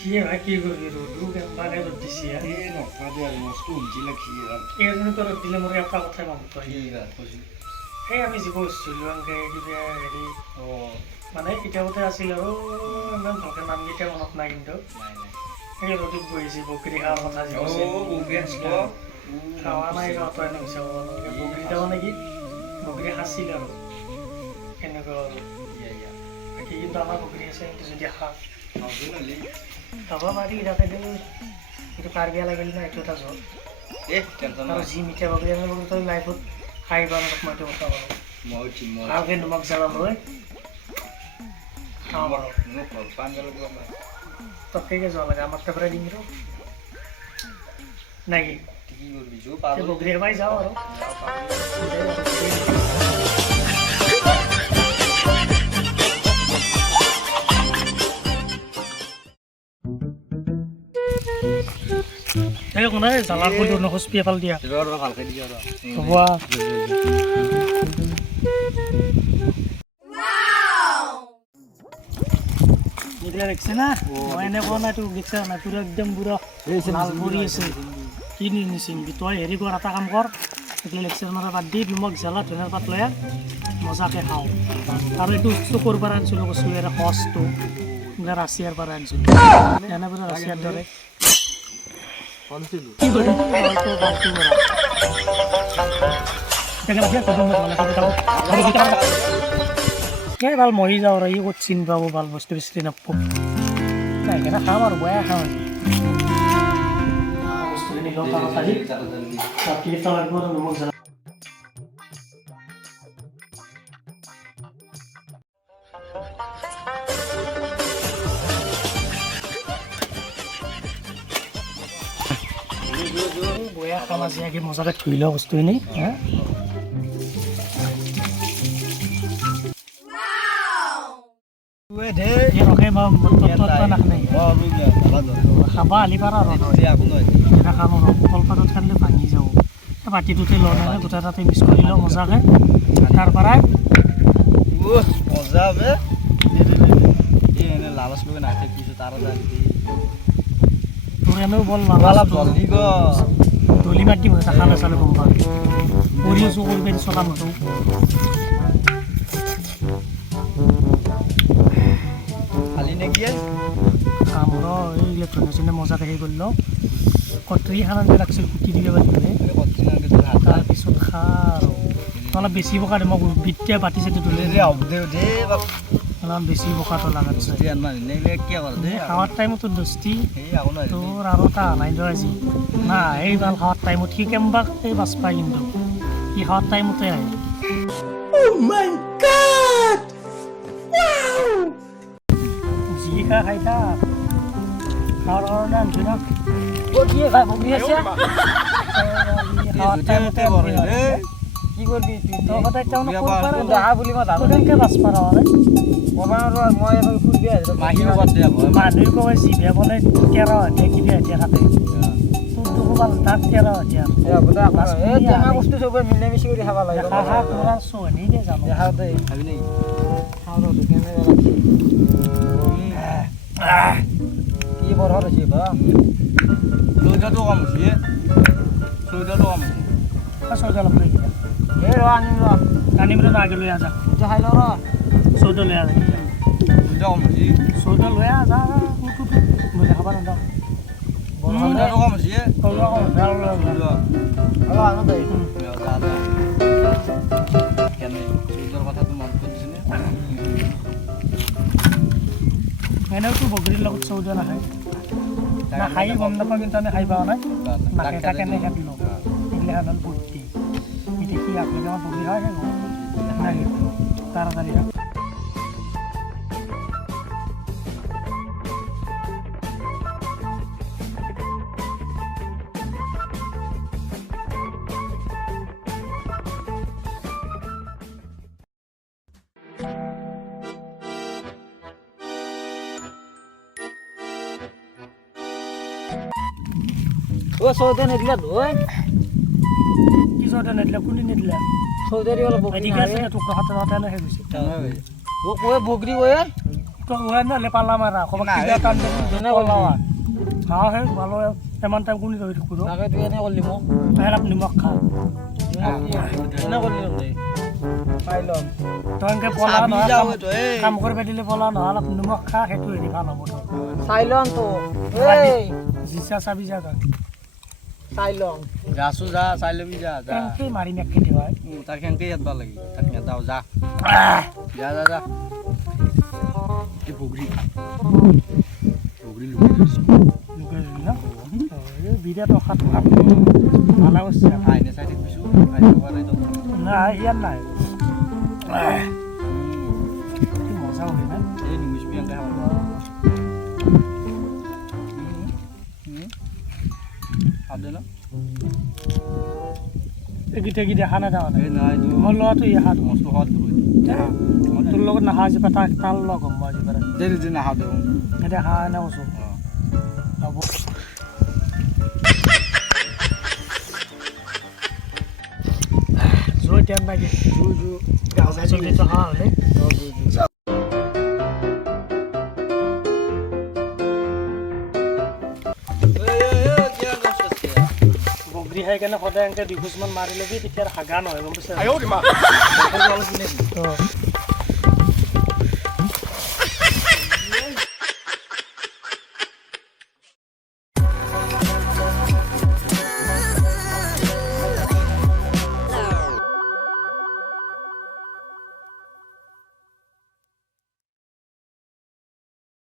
কি ভাই কি করবি রোদু কেমন রোদ দিছি এই নকরা আর মস্ত উমজি লাগছি এর জন্য তো রোদ দিলে মোর একটা কথা মনে পড়ে ঠিক আছে খুশি এই আমি যে বসছিল আঙ্কে কিবা হেৰি ও মানে এটা কথা আছিল আৰু ইমান ভালকে নাম কেইটা মনত নাই কিন্তু নাই নাই এই ৰ'দত বহিছে বকৰি খাৱাৰ কথা যে কৈছে ও বগি আসল খাৱা নাই তই নৈছে বকৰিটা মানে কি বকৰি সাঁচিল আৰু এনেকুৱা আৰু ইয়া ইয়া বাকী কিন্তু আমাৰ বকৰি আছে কিন্তু যদি খাওঁ হবে নালি খাব পাৰি তাতে কিন্তু কাৰ বেয়া লাগিল না এইটো এটা জল এ টেনশন আৰু নাই যি মিঠা বকৰি আনিব তই লাইফত খাই পাব মই এইটো কথা ক'লোঁ মই ঠিক মই ভালকৈ নিমখ জ্বালা লৈ খাওঁ বাৰু নো পান গেল গো ততকে যোৱা লাগে আমাৰ তাৰ পৰা দিম আৰু নাকি কি কৰবি জো পাবো বকৰি পাই যাওঁ আৰু এই কোনে জ্বালা কৰি নখোজপি এফাল দিয়া ৰ ভালকে দি ৰ হ'ব এইগিলা দেখছে না মই এনে কোৱা নাই তোক দেখছা নাই পুৰা একদম পুৰা লাল পৰি আছে কি নিচিংবি তই হেৰি কৰ এটা কাম কৰ এইগিলা লেকচাৰ মাৰা বাদ দি নিমখ জ্বালা ধনিয়াৰ পাত লৈ মজাকৈ খাওঁ আৰু এইটো চকুৰ পৰা আনিছিলোঁ কৈছোঁ ইয়াৰ সচটো এইবিলাক ৰাছিয়াৰ পৰা আনিছিলোঁ এনে পুৰা ৰাছিয়াৰ দৰে কোনছিলো কি কৰিম ভালটো কৰা এই ভাল মৰি যাওঁ আৰু ই ক'ত চিনি পাব ভাল বস্তু বিচাৰি নাপাব সেইকাৰণে খাম আৰু বেয়া খাওঁ বস্তুখিনি লওঁ তাড়াতাড়ি বাকী এটা লাগিব আৰু নিমখ জ্বালা বয়া খাম আজি আগে মজাকৈ ধুই লওঁ বস্তুখিনি হা খাবা আলি পাৰা আৰু এটা খাম আৰু কলপাতত খালে ভাঙি যাব বাতিটোতে লওঁ নহয় গোটা তাতে মিক্স কৰি লওঁ মজাকৈ তাৰ পৰাই মজা বে এনে লালচ কৰে না কিছু তাড়াতাড়ি তোৰ এনেও বল অলপ জলদি গো দলি মাত দিব এটা খালে চালে গম পাবি কৰি আছোঁ কৰি পাৰি চলা মতো খালি নেকি কাম ৰ এইবিলাক ধনিয়া চনিয়া মজাকৈ হেৰি কৰি লওঁ কটৰি খানা যে লাগিছিল কুটি দিলে বাদ দিলে তাৰপিছত খা আৰু অলপ বেছি বকা দে মই বিতিয়া বাতি চাতি ধুলে অলপ বেছি বকাটো লাগাত খাৱাৰ টাইমতো দস্তি তোৰ আৰু এটা নাই ধৰ আজি না এই ভাল খাৱাৰ টাইমত সি কেম্বাক এই বাচ পায় কিন্তু সি খাৱাৰ টাইমতে আহে যি খা খাই থাক খাৱাৰ কাৰণে আনিছোঁ না খাৱাৰ টাইমতে কি করবি তুই তই সদায় টাউনত দেখা বুলি মই জানো কেনেকৈ বাচ পাৰ মানে মই এবাৰ খুলবি মাহিও বাদ দিয়া মানুহে কয় জিভে বোলে 13 হাতীয়া কিবা হাতীয়া থাকে তোৰ দুখো ভাল তাত 13 হাতীয়া বস্তু চবে মিলে মিছি কৰি খাব লাগে দেখা তোৰা চহনি দে জানো দেখা দে ভাবি নেকি কি বৰ হৈছে বা চৌদাটো কম হৈছে চৌদাটো কম চৌদা ল'ব লাগিব এই ৰ আনিম ৰ আগে লৈ আজা খাই ল ৰ চৌদা লৈ আজা চৌদা কম হৈছে চৌদা লৈ আজা মই দেখা পাওঁ না চৌদাটো কম হৈছে আনো দে কেনে চৌদাৰ কথাটো মন কৰিছেনে এনেওতো বগৰীৰ লগত চৌদা নাখায় নাখাই গম নাপাওঁ কিন্তু আমি খাই পোৱা নাই নাকে তাকেনে খেদিলোঁ এইগিলা খাল ভৰ্তি এতিয়া কি আপুনি আমাৰ বগৰী খাই নাই তাড়াতাড়ি ও চৌদা নিদিলা ধুই কি চৌদা নিদিলে কোনে নিদিলে চৌদারি অলপ ঠিক আছে তোক হাতে হাতে আনে গৈছে ও বগরি ওয়ে তো ওয়া না লে পালা মারা খবর না, কিবা কান এনে করলি। হ্যাঁ হ্যাঁ ভালো এমন টাইম কোনি ধরে করো তাকে তুই এনে করলি মোক আর আপনি মক খা এনে করলি রে পাইলম তংকে পলা চাবি না যাও তো এই কাম করবে দিলে পলা না আপনি মক খা হেতু হেৰি ভাল হ'ব তো সাইলন তো এই জিসা চাবি জাগা সাইলন যাসু যা সাইলবি যা যা কেনকে মারি না কেটে হয় তার কেনকে ইয়াত ভাল লাগি তাক ইয়াত দাও যা যা যা যা কি বগরি বগরি লুকি দিছো লুকে না এই বিটা তো খাত খাত ভালো হচ্ছে আইনে সাইডে বিছু আইনে বারে তো না ইয়ার নাই কি মজা হবে না এই নিমিশ বিয়ান দেখা আদে না এগিতে গিতে খানা দাও না এই নাই তো মোৰ লগতো ইয়া হাত মস্ত হাত ধৰে তোৰ লগত নাহা যে পাতা তাল লগ হ'ব আজি পাৰা দেৰি দিন আহা দে এতিয়া হা না কৈছো হ'ব জয় টাইম লাগে জু গাঁও যাই চলি তো হা হলে বগৰী খাই কেনে সদায় এনেকৈ দুখোজমান মাৰি ল'বি তেতিয়া হাগা নহয় গম পাইছা